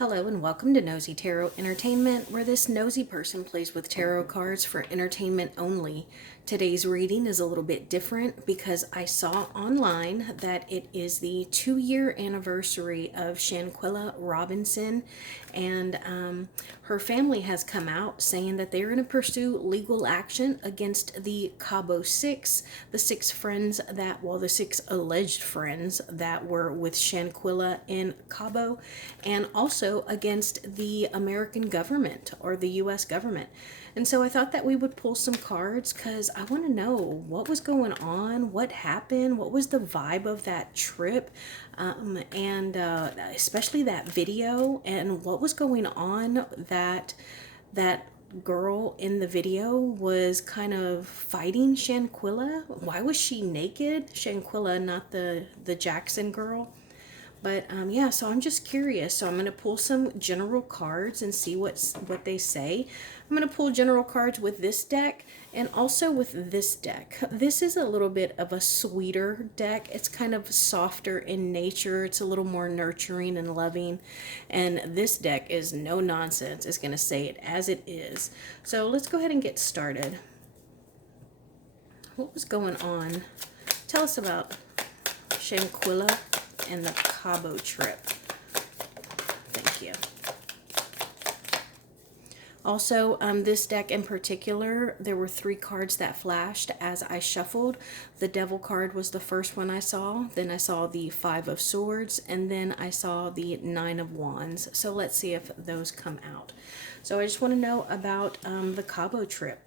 Hello and welcome to Nosy Tarot Entertainment, where this nosy person plays with tarot cards for entertainment only. Today's reading is a little bit different because I saw online that it is the 2-year anniversary of Shanquella Robinson, and her family has come out saying that they're going to pursue legal action against the Cabo Six, the six friends that, well, the six alleged friends that were with Shanquella in Cabo, and also against the American government or the U.S. government. And so I thought that we would pull some cards because I want to know what was going on, what happened, what was the vibe of that trip, and especially that video, and what was going on that girl in the video was kind of fighting Shanquella. Why was she naked? Shanquella, not the Jackson girl. But yeah, so I'm just curious. So I'm going to pull some general cards and see what they say. I'm going to pull general cards with this deck and also with this deck. This is a little bit of a sweeter deck. It's kind of softer in nature. It's a little more nurturing and loving. And this deck is no nonsense. It's going to say it as it is. So let's go ahead and get started. What was going on? Tell us about Shanquella and the Cabo trip. Thank you. Also, this deck in particular, there were 3 cards that flashed as I shuffled. The Devil card was the first one I saw. Then I saw the 5 of Swords. And then I saw the 9 of Wands. So let's see if those come out. So I just want to know about the Cabo trip.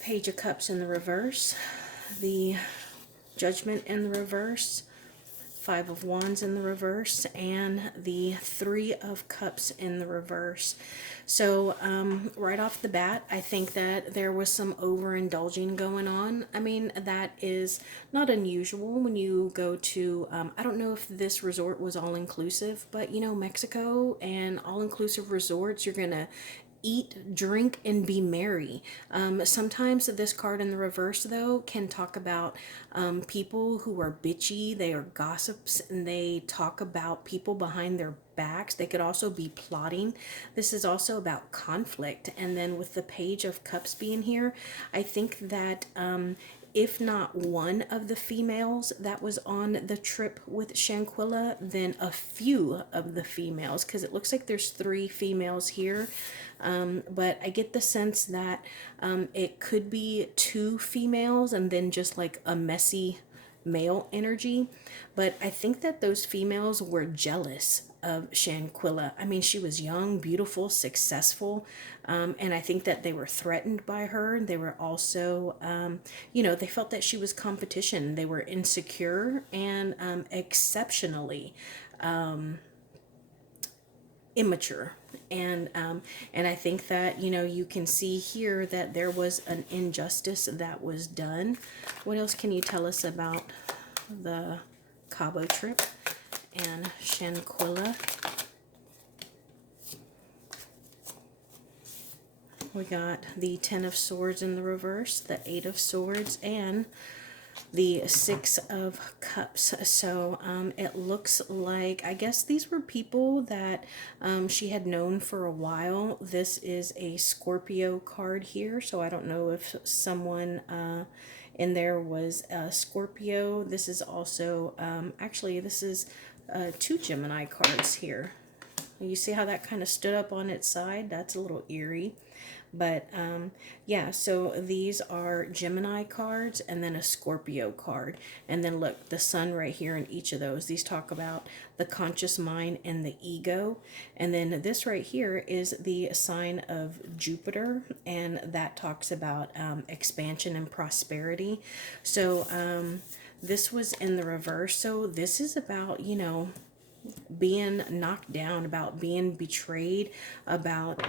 Page of Cups in the reverse. The Judgment in the reverse, 5 of Wands in the reverse, and the 3 of Cups in the reverse. So right off the bat, I think that there was some overindulging going on. I mean, that is not unusual when you go to, I don't know if this resort was all-inclusive, but you know, Mexico and all-inclusive resorts, you're going to eat, drink, and be merry. Sometimes this card in the reverse, though, can talk about people who are bitchy, they are gossips, and they talk about people behind their backs. They could also be plotting. This is also about conflict. And then with the Page of Cups being here, I think that if not one of the females that was on the trip with Shanquella, then a few of the females, because it looks like there's 3 females here. But I get the sense that it could be 2 females and then just like a messy male energy. But I think that those females were jealous of Shanquella. I mean, she was young, beautiful, successful, and I think that they were threatened by her. They were also, you know, they felt that she was competition. They were insecure and exceptionally immature. And I think that, you know, you can see here that there was an injustice that was done. What else can you tell us about the Cabo trip and Shanquella? We got the 10 of Swords in the reverse, the 8 of Swords, and the 6 of Cups. So it looks like, I guess these were people that she had known for a while. This is a Scorpio card here, so I don't know if someone in there was a Scorpio. This is also, actually, this is 2 Gemini cards here. You see how that kind of stood up on its side? That's a little eerie. But yeah, so these are Gemini cards and then a Scorpio card. And then look, the sun right here in each of those. These talk about the conscious mind and the ego. And then this right here is the sign of Jupiter. And that talks about expansion and prosperity. So this was in the reverse. So this is about, you know, being knocked down, about being betrayed, about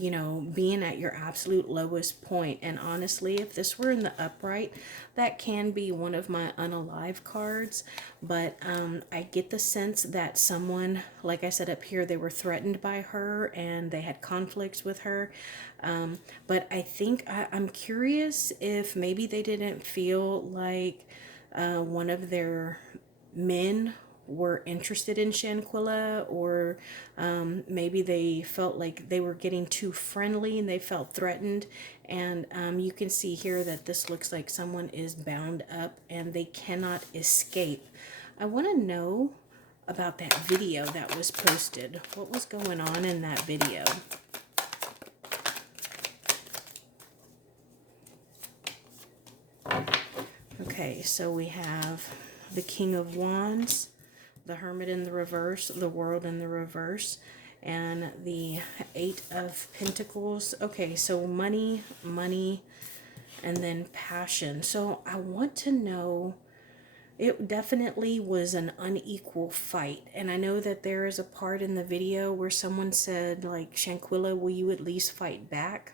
you know, being at your absolute lowest point. And honestly, if this were in the upright, that can be one of my unalive cards. But I get the sense that someone, like I said up here, they were threatened by her and they had conflicts with her. But I think I'm curious if maybe they didn't feel like one of their men were interested in Shanquella, or maybe they felt like they were getting too friendly and they felt threatened. And you can see here that this looks like someone is bound up and they cannot escape. I want to know about that video that was posted. What was going on in that video? Okay, so we have the King of Wands, the Hermit in the reverse, the World in the reverse, and the Eight of Pentacles. Okay, so money, and then passion. So I want to know, it definitely was an unequal fight. And I know that there is a part in the video where someone said, like, Shanquella, will you at least fight back?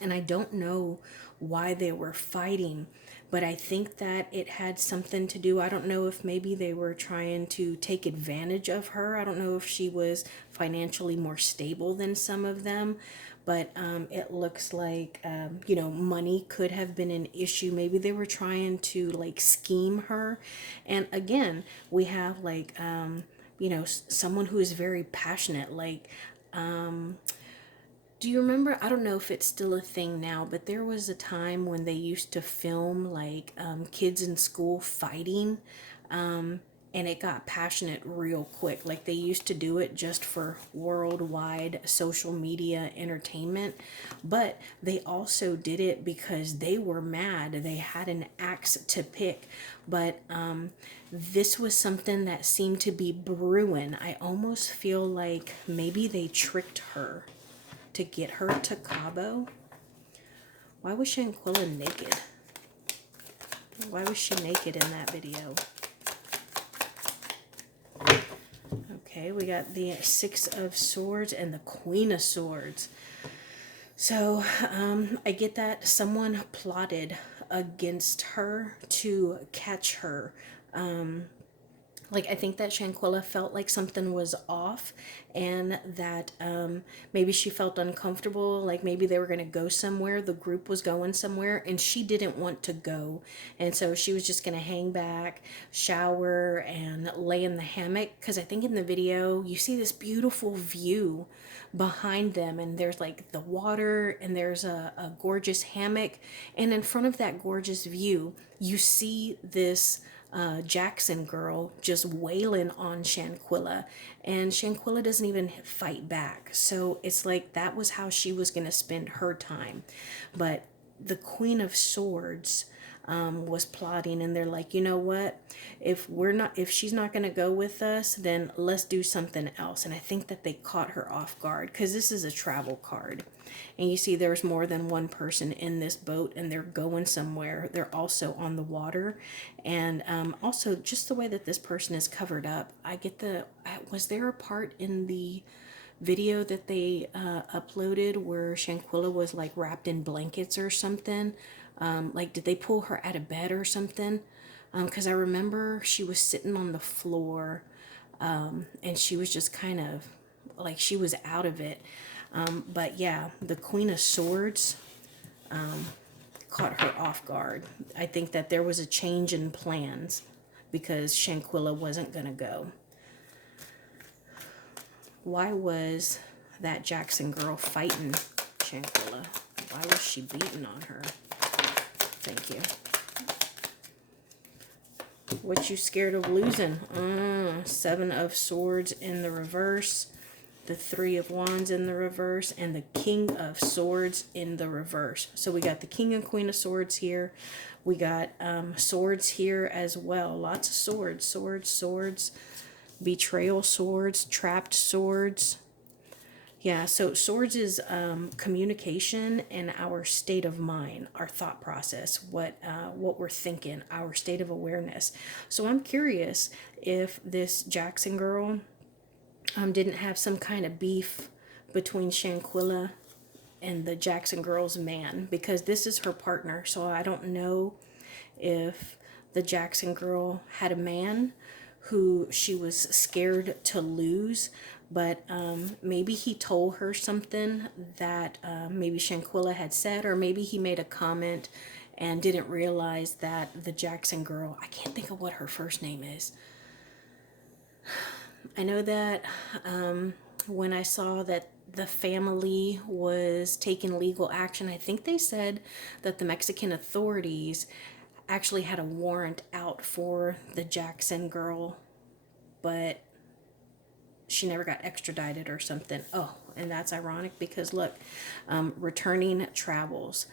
And I don't know why they were fighting, but I think that it had something to do. I don't know if maybe they were trying to take advantage of her. I don't know if she was financially more stable than some of them, but it looks like, you know, money could have been an issue. Maybe they were trying to like scheme her. And again, we have like, you know, someone who is very passionate, like, do you remember? I don't know if it's still a thing now, but there was a time when they used to film like kids in school fighting, and it got passionate real quick. Like they used to do it just for worldwide social media entertainment, but they also did it because they were mad. They had an axe to pick, but this was something that seemed to be brewing. I almost feel like maybe they tricked her to get her to Cabo. Why was Shanquella naked? Why was she naked in that video? Okay, we got the Six of Swords and the Queen of Swords. So I get that someone plotted against her to catch her. Like, I think that Shanquella felt like something was off, and that maybe she felt uncomfortable, like maybe they were going to go somewhere, the group was going somewhere, and she didn't want to go. And so she was just going to hang back, shower, and lay in the hammock. Because I think in the video, you see this beautiful view behind them, and there's like the water, and there's a gorgeous hammock. And in front of that gorgeous view, you see this Jackson girl just wailing on Shanquella, and Shanquella doesn't even fight back. So it's like that was how she was going to spend her time. But the Queen of Swords was plotting, and they're like, you know what, if she's not going to go with us, then let's do something else. And I think that they caught her off guard, because this is a travel card, and you see there's more than one person in this boat, and they're going somewhere. They're also on the water. And also just the way that this person is covered up, I get was there a part in the video that they uploaded where Shanquella was like wrapped in blankets or something? Like, did they pull her out of bed or something? Because I remember she was sitting on the floor, and she was just kind of like she was out of it. But yeah, the Queen of Swords caught her off guard. I think that there was a change in plans because Shanquella wasn't going to go. Why was that Jackson girl fighting Shanquella? Why was she beating on her? Thank you. What you scared of losing? Seven of Swords in the reverse, the Three of Wands in the reverse, and the King of Swords in the reverse. So we got the King and Queen of Swords here. We got swords here as well. Lots of swords. Swords. Betrayal swords. Trapped swords. Yeah, so swords is communication and our state of mind, our thought process, what we're thinking, our state of awareness. So I'm curious if this Jackson girl didn't have some kind of beef between Shanquella and the Jackson girl's man, because this is her partner. So I don't know if the Jackson girl had a man who she was scared to lose, but maybe he told her something that maybe Shanquella had said, or maybe he made a comment and didn't realize that the Jackson girl, I can't think of what her first name is. I know that when I saw that the family was taking legal action, I think they said that the Mexican authorities actually had a warrant out for the Jackson girl, but she never got extradited or something. Oh, and that's ironic because look, returning travels.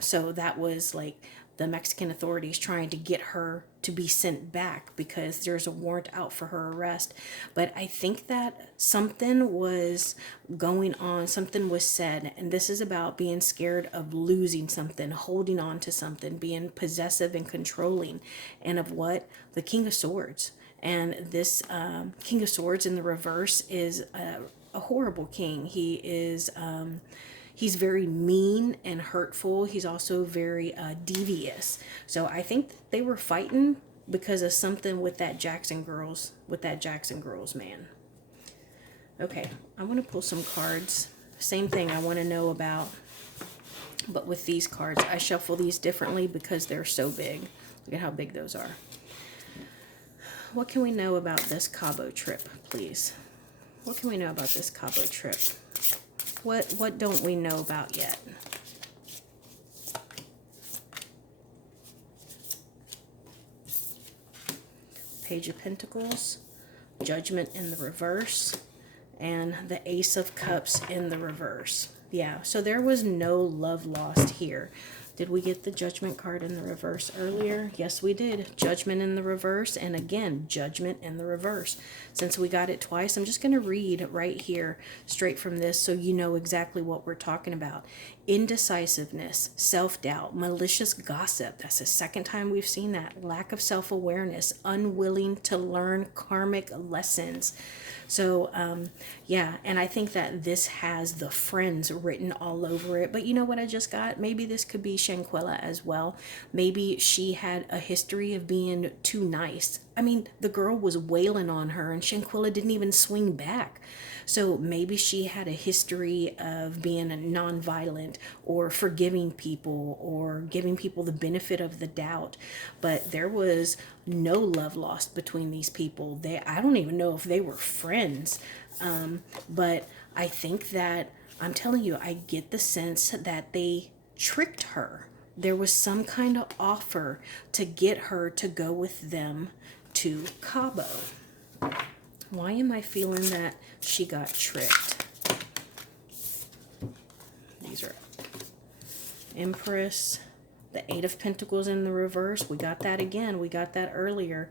So that was like the Mexican authorities trying to get her to be sent back because there's a warrant out for her arrest. But I think that something was going on, something was said, and this is about being scared of losing something, holding on to something, being possessive and controlling, and of what? The King of Swords. And this King of Swords in the reverse is a horrible king. He is he's very mean and hurtful. He's also very devious. So I think they were fighting because of something with that Jackson girls, man. Okay, I want to pull some cards. Same thing I want to know about, but with these cards, I shuffle these differently because they're so big. Look at how big those are. What can we know about this Cabo trip, please? What can we know about this Cabo trip? What don't we know about yet? Page of Pentacles, Judgment in the reverse, and the Ace of Cups in the reverse. Yeah, so there was no love lost here. Did we get the Judgment card in the reverse earlier? Yes, we did. Judgment in the reverse, and again, Judgment in the reverse. Since we got it twice, I'm just going to read right here, straight from this, so you know exactly what we're talking about. Indecisiveness, self-doubt, malicious gossip. That's the second time we've seen that. Lack of self-awareness, unwilling to learn karmic lessons. So, yeah, and I think that this has the friends written all over it. But you know what I just got? Maybe this could be Shanquella as well. Maybe she had a history of being too nice. I mean, the girl was wailing on her and Shanquella didn't even swing back. So maybe she had a history of being nonviolent or forgiving people or giving people the benefit of the doubt. But there was no love lost between these people. I don't even know if they were friends. But I think that, I'm telling you, I get the sense that they tricked her. There was some kind of offer to get her to go with them to Cabo. Why am I feeling that she got tricked? These are Empress, the Eight of Pentacles in the reverse. We got that again. We got that earlier.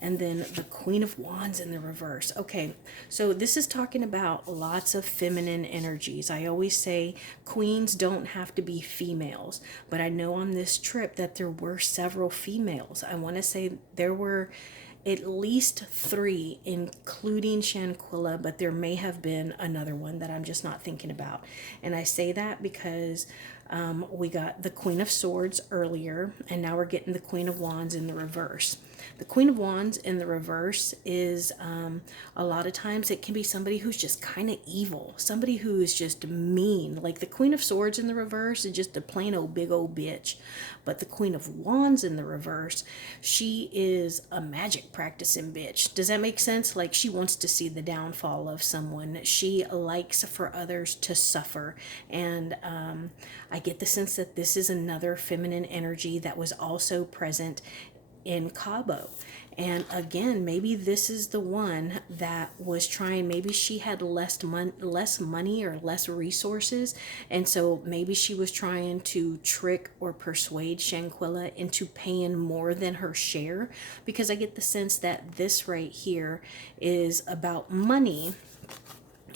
And then the Queen of Wands in the reverse. Okay, so this is talking about lots of feminine energies. I always say queens don't have to be females, but I know on this trip that there were several females. I want to say there were at least 3, including Shanquella, but there may have been another one that I'm just not thinking about. And I say that because we got the Queen of Swords earlier, and now we're getting the Queen of Wands in the reverse. The Queen of Wands in the reverse is a lot of times it can be somebody who's just kind of evil, somebody who is just mean. Like the Queen of Swords in the reverse is just a plain old big old bitch. But the Queen of Wands in the reverse, she is a magic practicing bitch. Does that make sense? Like she wants to see the downfall of someone. She likes for others to suffer. And I get the sense that this is another feminine energy that was also present in Cabo. And again, maybe this is the one that was trying, maybe she had less money or less resources, and so maybe she was trying to trick or persuade Shanquella into paying more than her share, because I get the sense that this right here is about money.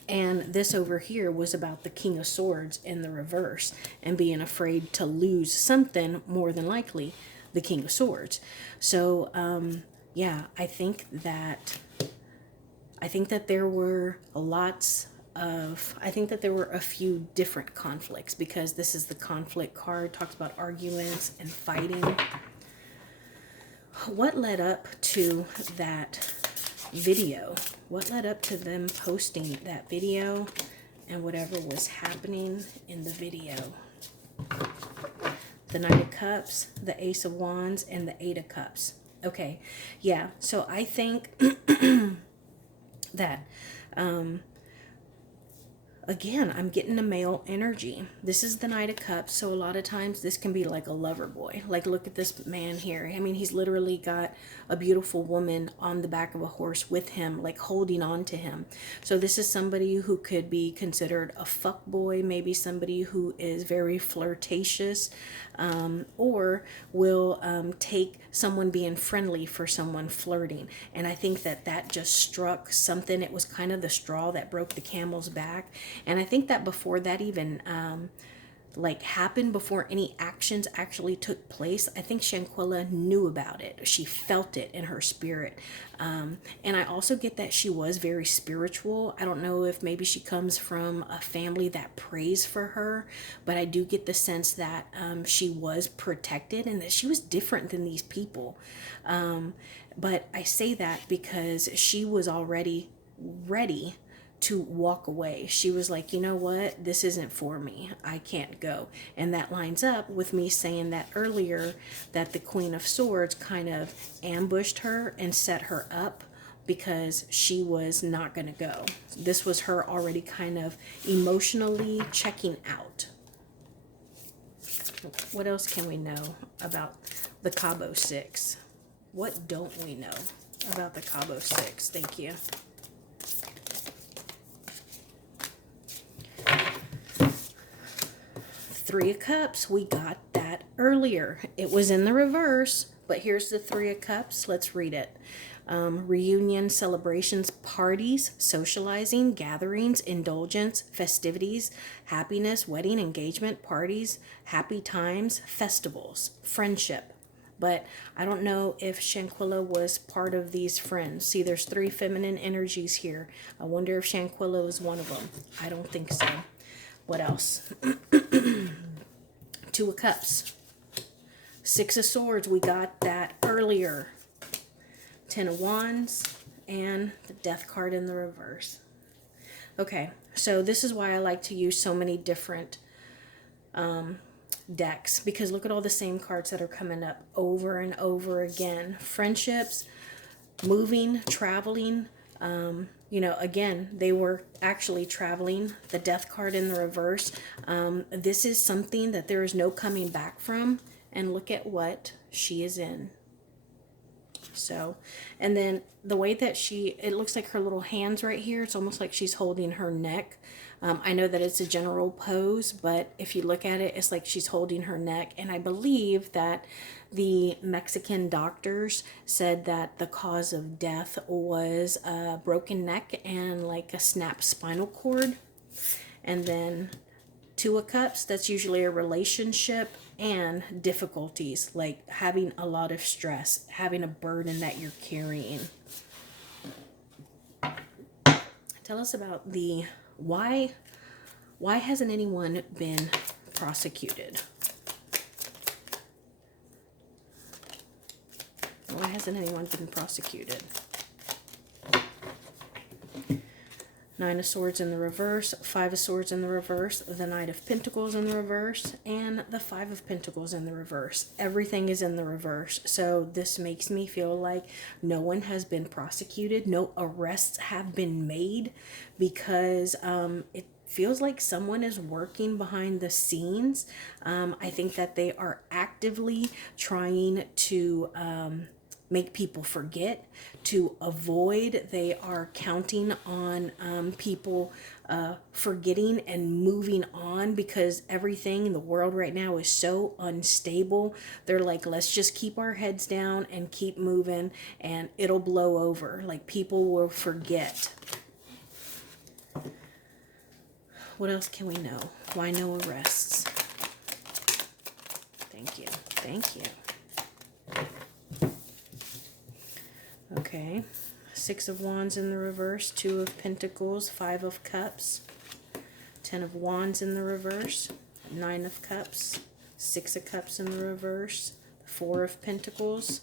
And this over here was about the King of Swords in the reverse and being afraid to lose something, more than likely the King of Swords. So yeah, I think that there were a few different conflicts, because this is the conflict card, talks about arguments and fighting. What led up to that video? What led up to them posting that video and whatever was happening in the video? the Knight of Cups, the Ace of Wands, and the Eight of Cups. Okay, yeah, so I think that again, I'm getting a male energy. This is the Knight of Cups, so a lot of times this can be like a lover boy. Like, look at this man here. I mean, he's literally got a beautiful woman on the back of a horse with him, like holding on to him. So this is somebody who could be considered a fuck boy, maybe somebody who is very flirtatious, or will take someone being friendly for someone flirting. And I think that that just struck something. It was kind of the straw that broke the camel's back. And I think that before that even like happened, before any actions actually took place, I think Shanquella knew about it. She felt it in her spirit. And I also get that she was very spiritual. I don't know if maybe she comes from a family that prays for her, but I do get the sense that she was protected and that she was different than these people. But I say that because she was already ready to walk away. She was like, you know what, this isn't for me, I can't go. And that lines up with me saying that earlier, that the Queen of Swords kind of ambushed her and set her up because she was not going to go. This was her already kind of emotionally checking out. What else can we know about the Cabo Six? What don't we know about the Cabo Six? Thank you. Three of Cups, we got that earlier. It was in the reverse, but here's the Three of Cups. Let's read it. Reunion, celebrations, parties, socializing, gatherings, indulgence, festivities, happiness, wedding, engagement, parties, happy times, festivals, friendship. But I don't know if Shanquella was part of these friends. See, there's three feminine energies here. I wonder if Shanquella was one of them. I don't think so. What else? Two of Cups. Six of Swords, we got that earlier. Ten of Wands, and the Death card in the reverse. Okay, so this is why I like to use so many different decks, because look at all the same cards that are coming up over and over again. Friendships, moving, traveling. You know, again, they were actually traveling. The Death card in the reverse. This is something that there is no coming back from. And look at what she is in. So, and then the way that it looks like her little hands right here, it's almost like she's holding her neck. I know that it's a general pose, but if you look at it, it's like she's holding her neck. And I believe that the Mexican doctors said that the cause of death was a broken neck and like a snapped spinal cord. And then Two of Cups, that's usually a relationship and difficulties, like having a lot of stress, having a burden that you're carrying. Tell us about the why hasn't anyone been prosecuted? Why hasn't anyone been prosecuted? Nine of Swords in the reverse, Five of Swords in the reverse, the Knight of Pentacles in the reverse, and the Five of Pentacles in the reverse. Everything is in the reverse. So this makes me feel like no one has been prosecuted. No arrests have been made, because it feels like someone is working behind the scenes. I think that they are actively trying to make people forget, to avoid. They are counting on people forgetting and moving on, because everything in the world right now is so unstable. They're like, let's just keep our heads down and keep moving and it'll blow over. Like, people will forget. What else can we know? Why no arrests? Thank you. Thank you. Okay, Six of Wands in the reverse, Two of Pentacles, Five of Cups, Ten of Wands in the reverse, Nine of Cups, Six of Cups in the reverse, Four of Pentacles,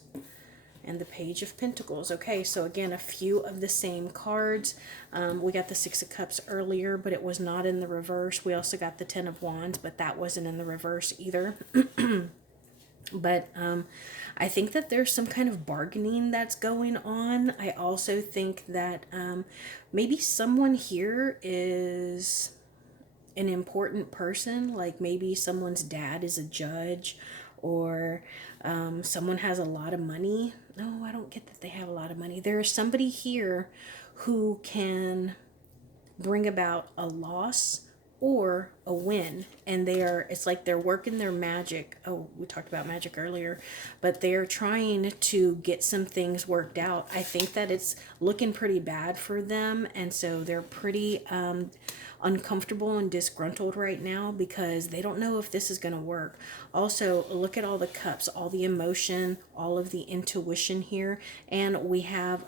and the Page of Pentacles. Okay, so again, a few of the same cards. We got the Six of Cups earlier, but it was not in the reverse. We also got the Ten of Wands, but that wasn't in the reverse either. But I think that there's some kind of bargaining that's going on. I also think that maybe someone here is an important person, like maybe someone's dad is a judge, or someone has a lot of money. No, I don't get that they have a lot of money. There's somebody here who can bring about a loss or a win, and it's like they're working their magic. Oh, we talked about magic earlier, but they're trying to get some things worked out. I think that it's looking pretty bad for them, and so they're pretty uncomfortable and disgruntled right now because they don't know if this is going to work. Also, look at all the cups, all the emotion, all of the intuition here, and we have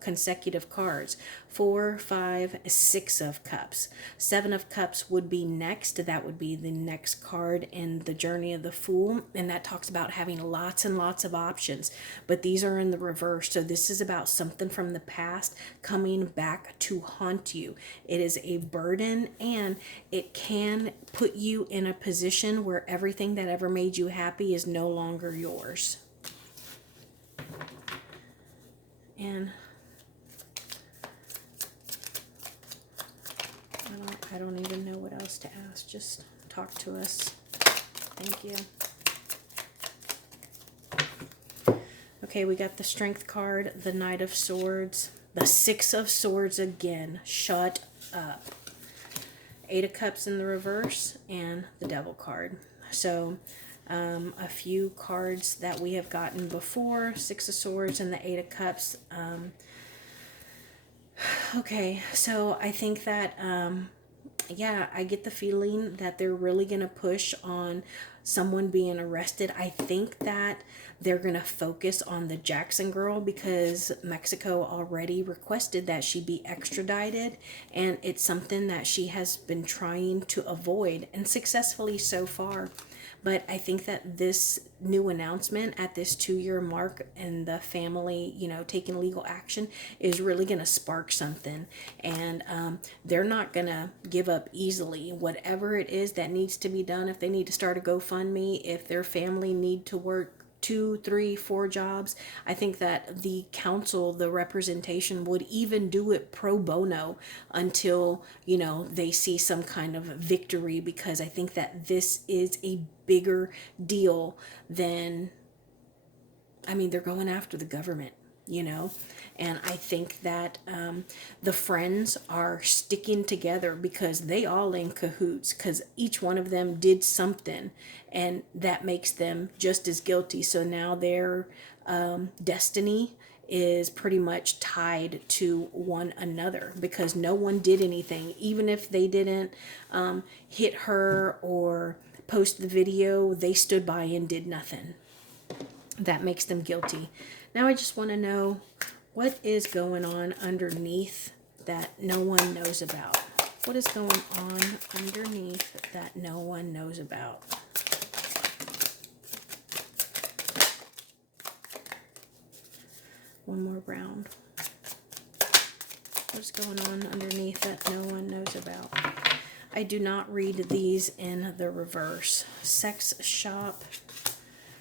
consecutive cards: 4, 5, 6 of cups. 7 of cups would be next. That would be the next card in the journey of the Fool, and that talks about having lots and lots of options, but these are in the reverse. So this is about something from the past coming back to haunt you. It is a burden, and it can put you in a position where everything that ever made you happy is no longer yours. And I don't even know what else to ask. Just talk to us. Thank you. Okay, we got the Strength card, the Knight of Swords, the 6 of Swords again. Shut up. 8 of Cups in the reverse, and the Devil card. So a few cards that we have gotten before: 6 of Swords and the 8 of Cups. Okay, so I think that yeah, I get the feeling that they're really going to push on someone being arrested. I think that they're going to focus on the Jackson girl because Mexico already requested that she be extradited, and it's something that she has been trying to avoid, and successfully so far. But I think that this new announcement at this 2-year mark and the family, taking legal action is really going to spark something. And they're not going to give up easily. Whatever it is that needs to be done, if they need to start a GoFundMe, if their family need to work 2, 3, 4 jobs, I think that the council, the representation, would even do it pro bono until, they see some kind of victory, because I think that this is a bigger deal than, they're going after the government, and I think that the friends are sticking together because they all in cahoots, because each one of them did something, and that makes them just as guilty. So now their destiny is pretty much tied to one another, because no one did anything. Even if they didn't hit her or post the video, they stood by and did nothing. That makes them guilty. Now I just want to know, what is going on underneath that no one knows about? What is going on underneath that no one knows about? One more round. What's going on underneath that no one knows about? I do not read these in the reverse. Sex shop.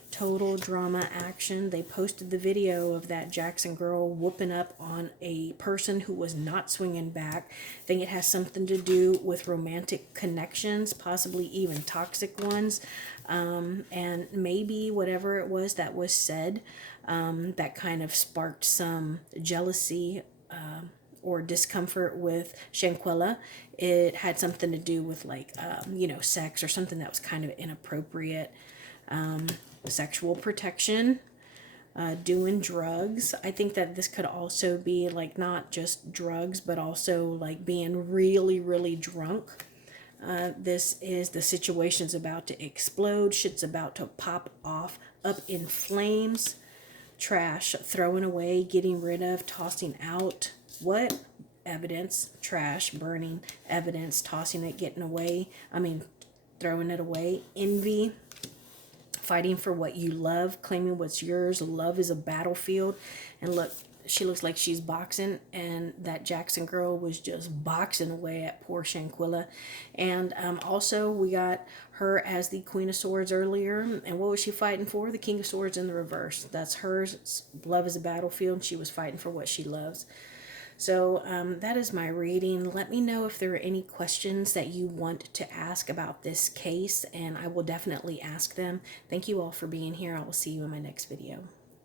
Total drama action. They posted the video of that Jackson girl whooping up on a person who was not swinging back. I think it has something to do with romantic connections, possibly even toxic ones. And maybe whatever it was that was said, that kind of sparked some jealousy or discomfort with Shanquella. It had something to do with sex or something that was kind of inappropriate. Sexual protection, doing drugs. I think that this could also be not just drugs, but also being really, really drunk. This is the situation's about to explode. Shit's about to pop off, up in flames. Trash, throwing away, getting rid of, tossing out. What? Evidence, trash, burning, evidence, tossing it, getting away. Throwing it away. Envy. Fighting for what you love, claiming what's yours. Love is a battlefield. And look, she looks like she's boxing, and that Jackson girl was just boxing away at poor Shanquella. And also we got her as the Queen of Swords earlier, and what was she fighting for? The King of Swords in the reverse. That's hers. Love is a battlefield. She was fighting for what she loves. So that is my reading. Let me know if there are any questions that you want to ask about this case, and I will definitely ask them. Thank you all for being here. I will see you in my next video.